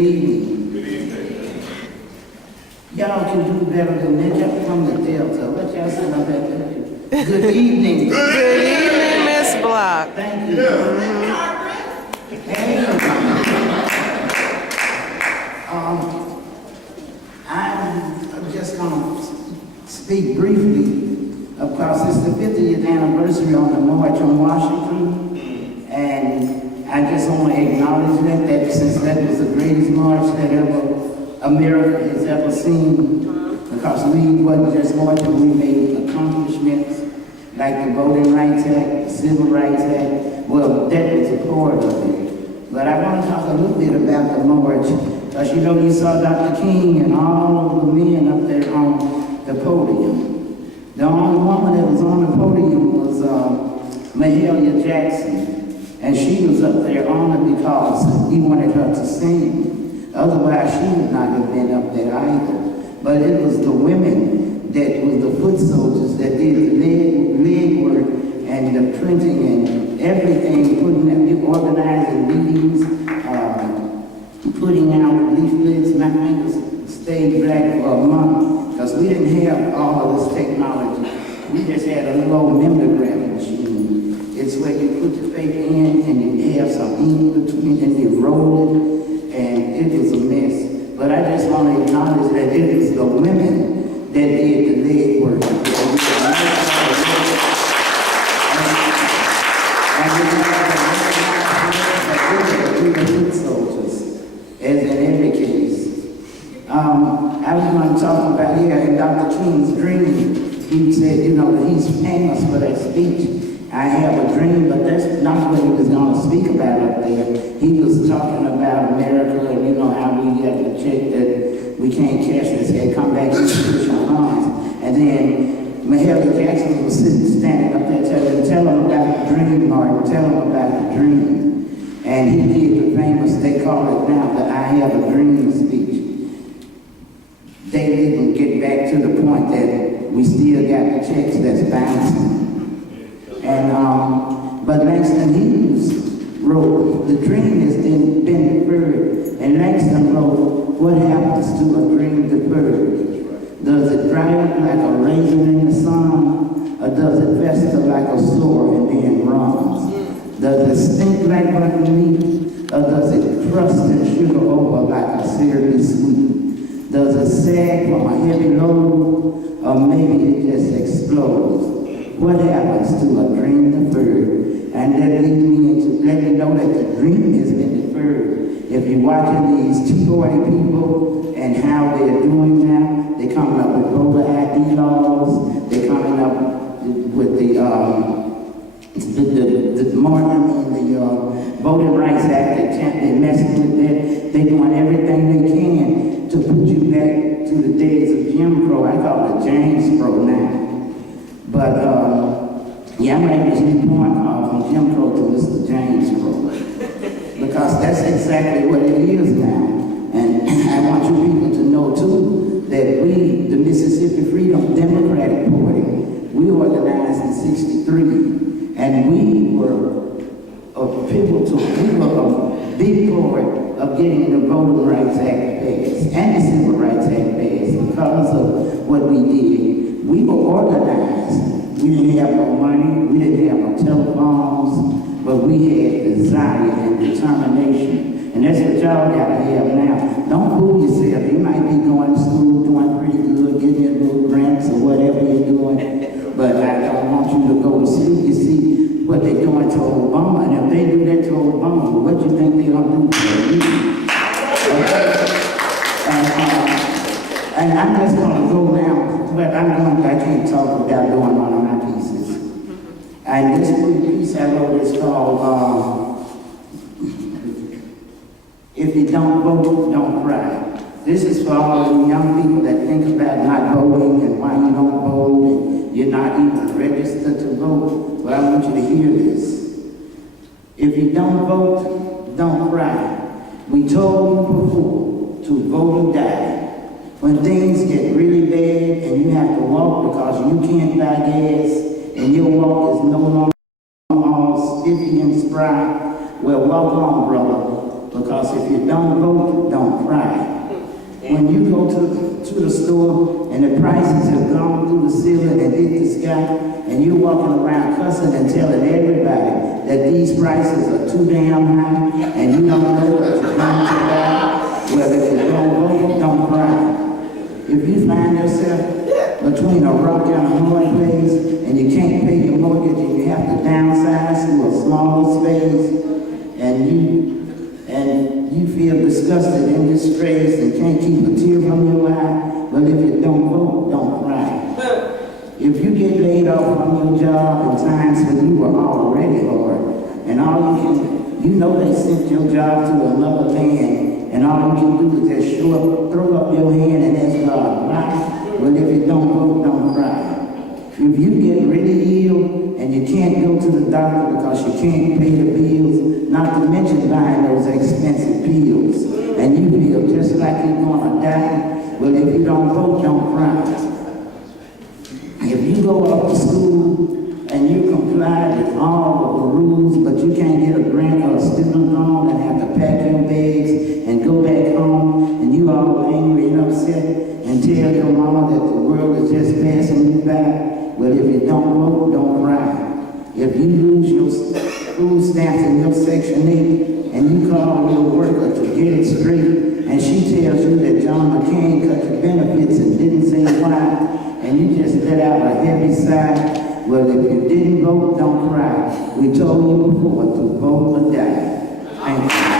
evening. Good evening. Y'all can do better than that. Y'all from the Delta. What y'all saying about that? Good evening. Good evening, Miss Block. Thank you. Hey. I'm just going to speak briefly. Of course, it's the 50th anniversary on the March on Washington. And I just want to acknowledge that since that was the greatest march that America has ever seen, because we wasn't just marching, we made accomplishments like the Voting Rights Act, the Civil Rights Act. Well, that was a part of it. But I want to talk a little bit about the march, because you know you saw Dr. King and all of the men up there on the podium. The only woman that was on the podium was Mahalia Jackson. And she was up there honored because he wanted her to sing. Otherwise, she would not have been up there either. But it was the women that was the foot soldiers that did the leg work and the printing and everything, organizing meetings, putting out leaflets. My fingers stayed black for a month because we didn't have all of this technology. We just had a little old mimeograph machine. It's where you put the paper in and you have some ink between and you roll it, and it was a mess. But I just want to acknowledge that it was the women that did the leg work. And we were soldiers, as in every case. I was going to talk about here in Dr. King's dream. He said, you know, he's famous for that speech. I have a dream, but that's not what he was going to speak about up there. He was talking about America and, you know, how we have to check that we can't cash this head, come back to institutional funds. And then Mahalia Jackson was standing up there tell him about the dream, Martin, tell him about the dream. And he did the famous, they call it now, the I Have a Dream speech. They didn't get back to the point that we still got the checks that's bouncing. And, but Langston Hughes wrote, the dream has been deferred. And Langston wrote, what happens to a dream deferred? Does it dry up like a raisin in the sun? Or does it fester like a sore and then runs? Does it stink like rotten meat? Or does it crust and sugar over like a syrupy sweet? Does it sag from a heavy load? Or maybe it just explodes? What happens to a dream deferred? And that leads me into let me know that the dream has been deferred. If you're watching these Tea Party people and how they're doing now, they're coming up with voter ID laws, they're coming up with the Martin and the Voting Rights Act, they're messing with that. They're doing everything they can to put you back to the days of Jim Crow. I call it James Crow now. But, yeah, I'm going to this new point from Jim Crow to Mr. James Crow. Because that's exactly what it is now. And I want you people to know, too, that we, the Mississippi Freedom Democratic Party, we organized in '63. And we were a big part of getting the Voting Rights Act passed and the Civil Rights Act passed because of what we did. We were organized. We didn't have no money, we didn't have no telephones, but we had desire and determination. And that's what y'all gotta have now. Don't fool yourself. You might be going to school, doing pretty good, getting your little grants or whatever you're doing, but I don't want you to go to sleep. You see what they're doing to Obama, and if they do that to Obama, what do you think they're gonna do to you? And I'm just gonna go now. But I can't talk without doing one of my pieces. And this piece I wrote is called, If You Don't Vote, Don't Cry. This is for all of you young people that think about not voting and why you don't vote and you're not even registered to vote. But I want you to hear this. If you don't vote, don't cry. We told you before to vote or die. When things get really bad and you have to walk because you can't buy gas and your walk is no longer all spiffy and spry, well, walk on, brother. Because if you don't vote, don't cry. When you go to the store and the prices have gone through the ceiling and hit the sky, and you're walking around cussing and telling everybody that these prices are too damn high, and you don't know what you're going to buy, well, if you don't vote, don't cry. If you find yourself between a rock and a hard place, and you can't pay your mortgage, and you have to downsize to a smaller space, and you feel disgusted and distressed and can't keep a tear from your eye, well, if you don't vote, don't cry. If you get laid off from your job in times when you were already hard, and you know they sent your job to another man, and all you can do is just throw up your hand and ask God, why? Well, if you don't vote, don't cry. If you get really ill and you can't go to the doctor because you can't pay the bills, not to mention buying those expensive pills, and you feel just like you're gonna die, well, if you don't vote, don't cry. If you go off to school and you comply with all of the rules, but you can't get a grant or a student loan and have to pack your bags and go back home, and you all angry and upset and tell your mama that the world is just passing you by, well, if you don't vote, don't cry. If you lose your food stamps in your Section 8 and you call your worker to get it straight, and she tells you that John McCain cut your benefits and didn't say why, and you just let out a heavy sigh, well, if you didn't vote, don't cry. We told you before to vote or die. Thank you.